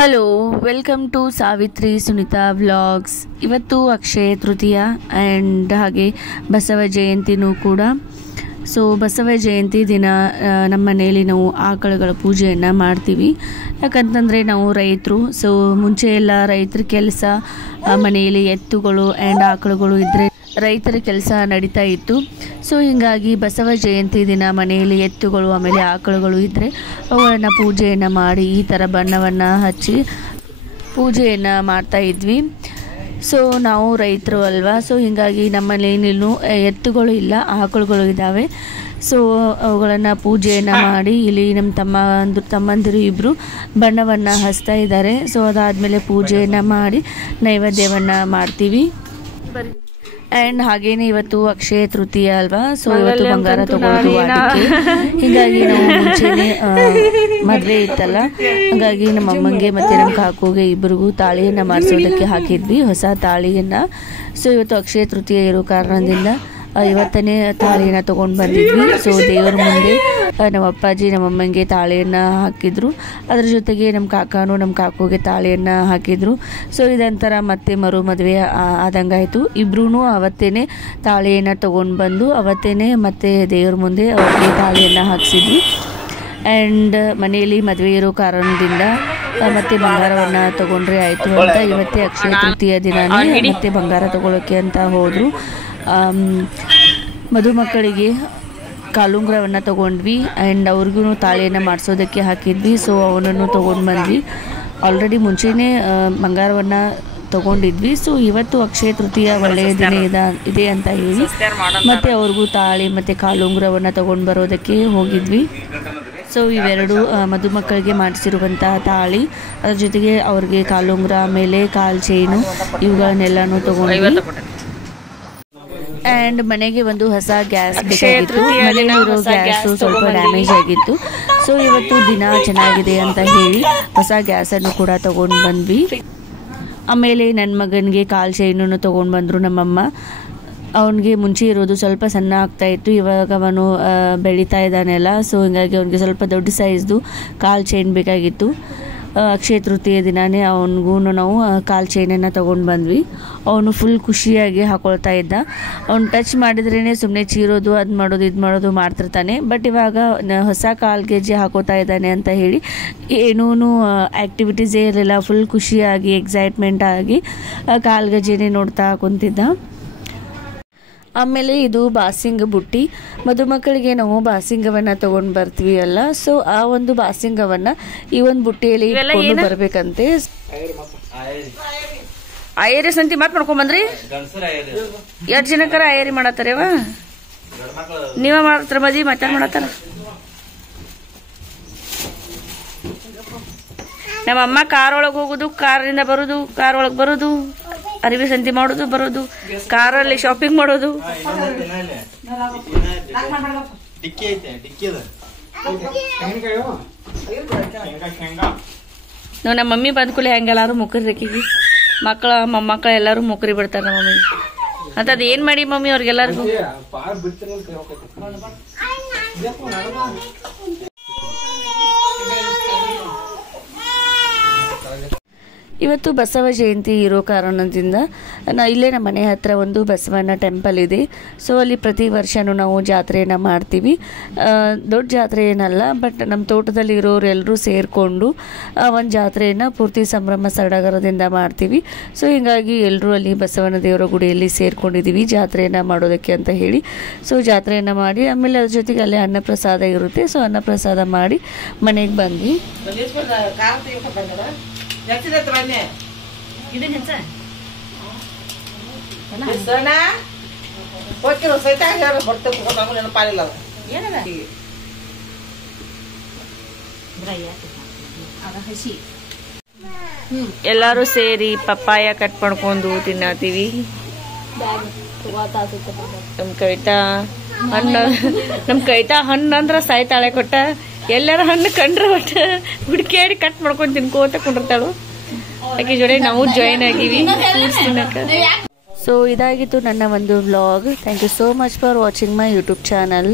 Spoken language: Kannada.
Hello, welcome to Savitri Sunita vlogs. ಇವತ್ತು ಅಕ್ಷಯ ತೃತೀಯ ಆ್ಯಂಡ್ ಹಾಗೆ ಬಸವ ಜಯಂತಿನೂ ಕೂಡ. ಸೊ ಬಸವ ಜಯಂತಿ ದಿನ ನಮ್ಮ ಮನೆಯಲ್ಲಿ ನಾವು ಆಕಳುಗಳ ಪೂಜೆಯನ್ನು ಮಾಡ್ತೀವಿ. ಯಾಕಂತಂದರೆ ನಾವು ರೈತರು. ಸೊ ಮುಂಚೆ ಎಲ್ಲ ರೈತರ ಕೆಲಸ ಮನೆಯಲ್ಲಿ ಎತ್ತುಗಳು ಆ್ಯಂಡ್ ಆಕಳುಗಳು ಇದ್ದರೆ ರೈತರ ಕೆಲಸ ನಡೀತಾ ಇತ್ತು. ಸೊ ಹೀಗಾಗಿ ಬಸವ ಜಯಂತಿ ದಿನ ಮನೆಯಲ್ಲಿ ಎತ್ತುಗಳು ಆಮೇಲೆ ಆಕಳುಗಳು ಇದ್ದರೆ ಅವುಗಳನ್ನು ಪೂಜೆಯನ್ನು ಮಾಡಿ ಈ ಥರ ಬಣ್ಣವನ್ನು ಹಚ್ಚಿ ಪೂಜೆಯನ್ನು ಮಾಡ್ತಾ ಇದ್ವಿ. ಸೊ ನಾವು ರೈತರು ಅಲ್ವಾ, ಸೊ ಹೀಗಾಗಿ ನಮ್ಮನೇಲಿನೂ ಎತ್ತುಗಳು ಇಲ್ಲ, ಆಕಳುಗಳು ಇದ್ದಾವೆ. ಸೊ ಅವುಗಳನ್ನು ಪೂಜೆಯನ್ನು ಮಾಡಿ ಇಲ್ಲಿ ನಮ್ಮ ತಮ್ಮಂದಿರು ಇಬ್ಬರು ಬಣ್ಣವನ್ನು ಹಚ್ತಾ ಇದ್ದಾರೆ. ಸೊ ಅದಾದಮೇಲೆ ಪೂಜೆಯನ್ನು ಮಾಡಿ ನೈವೇದ್ಯವನ್ನು ಮಾಡ್ತೀವಿ. ಆ್ಯಂಡ್ ಹಾಗೇನೆ ಇವತ್ತು ಅಕ್ಷಯ ತೃತೀಯ ಅಲ್ವಾ, ಸೊ ಇವತ್ತು ಬಂಗಾರ ತಗೊಳ್ಳೋದು ಅದಕ್ಕೆ. ಹೀಗಾಗಿ ನಾವು ಮುಂಚೆನೆ ಮದುವೆ ಇತ್ತಲ್ಲ, ಹಾಗಾಗಿ ನಮ್ಮ ಅಮ್ಮಂಗೆ ಮತ್ತು ನಮ್ಮ ಕಾಕುಗೆ ಇಬ್ಬರಿಗೂ ತಾಳಿಯನ್ನು ಮಾಡಿಸೋದಕ್ಕೆ ಹಾಕಿದ್ವಿ, ಹೊಸ ತಾಳಿಯನ್ನು. ಸೊ ಇವತ್ತು ಅಕ್ಷಯ ತೃತೀಯ ಇರೋ ಕಾರಣದಿಂದ ಇವತ್ತನೇ ತಾಳಿಯನ್ನು ತೊಗೊಂಡು ಬಂದಿದ್ವಿ. ಸೊ ದೇವರ ಮುಂದೆ ನಮ್ಮ ಅಪ್ಪಾಜಿ ನಮ್ಮ ಅಮ್ಮಂಗೆ ತಾಳಿಯನ್ನು ಹಾಕಿದ್ರು, ಅದ್ರ ಜೊತೆಗೆ ನಮ್ಮ ಕಾಕಾನು ನಮ್ಮ ಕಾಕುಗೆ ತಾಳಿಯನ್ನು ಹಾಕಿದ್ರು. ಸೊ ಇದೊಂಥರ ಮತ್ತೆ ಮರು ಮದುವೆ ಆದಂಗಾಯಿತು. ಇಬ್ಬರೂ ಅವತ್ತೇ ತಾಳಿಯನ್ನು ತೊಗೊಂಡು ಬಂದು ಅವತ್ತೇ ಮತ್ತೆ ದೇವ್ರ ಮುಂದೆ ಅವ್ರಿಗೆ ತಾಳಿಯನ್ನು ಹಾಕಿಸಿದ್ವಿ. ಆ್ಯಂಡ್ ಮನೆಯಲ್ಲಿ ಮದುವೆ ಇರೋ ಕಾರಣದಿಂದ ಮತ್ತೆ ಬಂಗಾರವನ್ನು ತೊಗೊಂಡ್ರೆ ಆಯಿತು ಅಂತ ಇವತ್ತೇ ಅಕ್ಷಯ ತೃತೀಯ ದಿನನೇ ಮತ್ತೆ ಬಂಗಾರ ತೊಗೊಳಕ್ಕೆ ಅಂತ ಹೋದರು. ಮದುಮಕ್ಕಳಿಗೆ ಕಾಲುಂಗ್ರವನ್ನು ತೊಗೊಂಡ್ವಿ ಆ್ಯಂಡ್ ಅವ್ರಿಗೂ ತಾಳಿಯನ್ನು ಮಾಡಿಸೋದಕ್ಕೆ ಹಾಕಿದ್ವಿ. ಸೊ ಅವನನ್ನು ತೊಗೊಂಡು ಬಂದ್ವಿ. ಆಲ್ರೆಡಿ ಮುಂಚೆನೇ ಬಂಗಾರವನ್ನು ತೊಗೊಂಡಿದ್ವಿ. ಸೊ ಇವತ್ತು ಅಕ್ಷಯ ತೃತೀಯ ಒಳ್ಳೆಯ ದಿನ ಇದೆ ಅಂತ ಹೇಳಿ ಮತ್ತು ಅವ್ರಿಗೂ ತಾಳಿ ಮತ್ತು ಕಾಲುಂಗ್ರವನ್ನು ತೊಗೊಂಡು ಬರೋದಕ್ಕೆ ಹೋಗಿದ್ವಿ. ಸೊ ಇವೆರಡು ಮದುಮಕ್ಕಳಿಗೆ ಮಾಡಿಸಿರುವಂತಹ ತಾಳಿ, ಅದ್ರ ಜೊತೆಗೆ ಅವ್ರಿಗೆ ಕಾಲುಂಗ್ರ ಆಮೇಲೆ ಕಾಲು ಚೈನು ಇವುಗಳನ್ನೆಲ್ಲನೂ ತೊಗೊಂಡ್ವಿ. ಆ್ಯಂಡ್ ಮನೆಗೆ ಒಂದು ಹೊಸ ಗ್ಯಾಸ್ ಬೇಕಾಗಿತ್ತು. ಮನೆಯಲ್ಲಿರೋ ಗ್ಯಾಸು ಸ್ವಲ್ಪ ಡ್ಯಾಮೇಜ್ ಆಗಿತ್ತು. ಸೊ ಇವತ್ತು ದಿನ ಚೆನ್ನಾಗಿದೆ ಅಂತ ಹೇಳಿ ಹೊಸ ಗ್ಯಾಸನ್ನು ಕೂಡ ತೊಗೊಂಡು ಬಂದ್ವಿ. ಆಮೇಲೆ ನನ್ನ ಮಗನಿಗೆ ಕಾಲು ಚೈನನ್ನು ತೊಗೊಂಡು ಬಂದರು ನಮ್ಮಮ್ಮ. ಅವನಿಗೆ ಮುಂಚೆ ಇರೋದು ಸ್ವಲ್ಪ ಸಣ್ಣ ಆಗ್ತಾ ಇತ್ತು, ಇವಾಗ ಅವನು ಬೆಳೀತಾ ಇದ್ದಾನೆಲ್ಲ. ಸೊ ಹೀಗಾಗಿ ಅವನಿಗೆ ಸ್ವಲ್ಪ ದೊಡ್ಡ ಸೈಜ್ದು ಕಾಲು ಚೈನ್ ಬೇಕಾಗಿತ್ತು. ಅಕ್ಷಯ ತೃತೀಯ ದಿನವೇ ಅವನಿಗೂ ನಾವು ಕಾಲು ಚೈನನ್ನು ತೊಗೊಂಡು ಬಂದ್ವಿ. ಅವನು ಫುಲ್ ಖುಷಿಯಾಗಿ ಹಾಕೊಳ್ತಾ ಇದ್ದ. ಅವ್ನು ಟಚ್ ಮಾಡಿದ್ರೇ ಸುಮ್ಮನೆ ಚೀರೋದು ಅದು ಮಾಡೋದು ಇದು ಮಾಡೋದು ಮಾಡ್ತಿರ್ತಾನೆ. ಬಟ್ ಇವಾಗ ಹೊಸ ಕಾಲು ಗೆಜ್ಜೆ ಹಾಕೋತಾ ಇದ್ದಾನೆ ಅಂತ ಹೇಳಿ ಏನೂ ಆ್ಯಕ್ಟಿವಿಟೀಸೇ ಇರಲಿಲ್ಲ. ಫುಲ್ ಖುಷಿಯಾಗಿ ಎಕ್ಸೈಟ್ಮೆಂಟ್ ಆಗಿ ಕಾಲು ಗೆಜ್ಜೆನೇ ನೋಡ್ತಾ ಕುಂತಿದ್ದ. ಆಮೇಲೆ ಇದು ಬಾಸಿಂಗ ಬುಟ್ಟಿ. ಮದುಮಕ್ಕಳಿಗೆ ನಾವು ಬಾಸಿಂಗವನ್ನು ತೊಗೊಂಡು ಬರ್ತೀವಿ ಅಲ್ಲ, ಸೊ ಆ ಒಂದು ಬಾಸಿಂಗವನ್ನು ಈ ಒಂದು ಬುಟ್ಟಿಯಲ್ಲಿ ಇಟ್ಕೊಂಡು ಬರ್ಬೇಕಂತೆ. ಆಯರಿ ಸಂತಿ ಮಾತು ಮಾಡ್ಕೊಂಬಂದ್ರಿ. ಎಷ್ಟು ಜನಕ್ಕರ ಆಯರಿ ಮಾಡತ್ತಾರೇವ? ನೀವ ಮಾಡತ್ತಾರ ಮದಿ ಮತ್ತೆ ಮಾಡತ್ತಾರ? ನಮ್ಮ ಅಮ್ಮ ಕಾರ್ ಒಳಗೆ ಹೋಗುದು, ಕಾರಿಂದ ಬರುದು, ಕಾರ್ ಒಳಗೆ ಬರುದು, ಅರಿವಿ ಸಂತಿ ಮಾಡೋದು ಬರೋದು, ಕಾರಲ್ಲಿ ಶಾಪಿಂಗ್ ಮಾಡೋದು. ನಮ್ಮ ಮಮ್ಮಿ ಬಂದ್ಕೂಲೆ ಹೆಂಗೆಲ್ಲಾರು ಮುಕ್ರಿ ರೇಖಿಗೆ ಮಕ್ಕಳ ಮೊಮ್ಮಕ್ಕಳ ಎಲ್ಲಾರು ಮುಕ್ರಿ ಬಿಡ್ತಾರ ನಮ್ಮ ಮಮ್ಮಿ ಅಂತದ್ ಏನ್ ಮಾಡಿ ಮಮ್ಮಿ ಅವ್ರಿಗೆಲ್ಲರಿಗೂ. ಇವತ್ತು ಬಸವ ಜಯಂತಿ ಇರೋ ಕಾರಣದಿಂದ ಇಲ್ಲೇ ನಮ್ಮ ಮನೆ ಹತ್ರ ಒಂದು ಬಸವಣ್ಣ ಟೆಂಪಲ್ ಇದೆ. ಸೊ ಅಲ್ಲಿ ಪ್ರತಿ ವರ್ಷವೂ ನಾವು ಜಾತ್ರೆಯನ್ನು ಮಾಡ್ತೀವಿ. ದೊಡ್ಡ ಜಾತ್ರೆ ಏನಲ್ಲ, ಬಟ್ ನಮ್ಮ ತೋಟದಲ್ಲಿ ಇರೋರು ಎಲ್ಲರೂ ಸೇರಿಕೊಂಡು ಒಂದು ಜಾತ್ರೆಯನ್ನು ಪೂರ್ತಿ ಸಂಭ್ರಮ ಸಡಗರದಿಂದ ಮಾಡ್ತೀವಿ. ಸೊ ಹೀಗಾಗಿ ಎಲ್ಲರೂ ಅಲ್ಲಿ ಬಸವಣ್ಣ ದೇವರ ಗುಡಿಯಲ್ಲಿ ಸೇರ್ಕೊಂಡಿದ್ದೀವಿ ಜಾತ್ರೆಯನ್ನು ಮಾಡೋದಕ್ಕೆ ಅಂತ ಹೇಳಿ. ಸೊ ಜಾತ್ರೆಯನ್ನು ಮಾಡಿ ಆಮೇಲೆ ಅದ್ರ ಜೊತೆಗೆ ಅಲ್ಲಿ ಅನ್ನಪ್ರಸಾದ ಇರುತ್ತೆ. ಸೊ ಅನ್ನಪ್ರಸಾದ ಮಾಡಿ ಮನೆಗೆ ಬಂದ್ವಿ. ಎಲ್ಲಾರು ಸೇರಿ ಪಪ್ಪಾಯ ಕಟ್ ಮಾಡ್ಕೊಂಡು ತಿನ್ನತೀವಿ. ನಮ್ ಕವಿತಾ ಹಣ್ಣು ಅಂದ್ರ ಸಾಯ್ತಾಳೆ ಕೊಟ್ಟ. ಎಲ್ಲಾರ ಹಣ್ಣು ಕಂಡ್ರೆ ಒಟ್ಟ ಹುಡುಕಿ ಕಟ್ ಮಾಡ್ಕೊಂಡು ತಿನ್ಕೋತ ಕುಂಡಿರ್ತಾಳು. ಆಕೆ ಜೋಡಿ ನಾವು ಜಾಯಿನ್ ಆಗಿವಿ ತಿನ್ನಕ. ಸೊ ಇದಾಗಿತ್ತು ನನ್ನ ಒಂದು vlog. Thank you so much for watching my YouTube channel.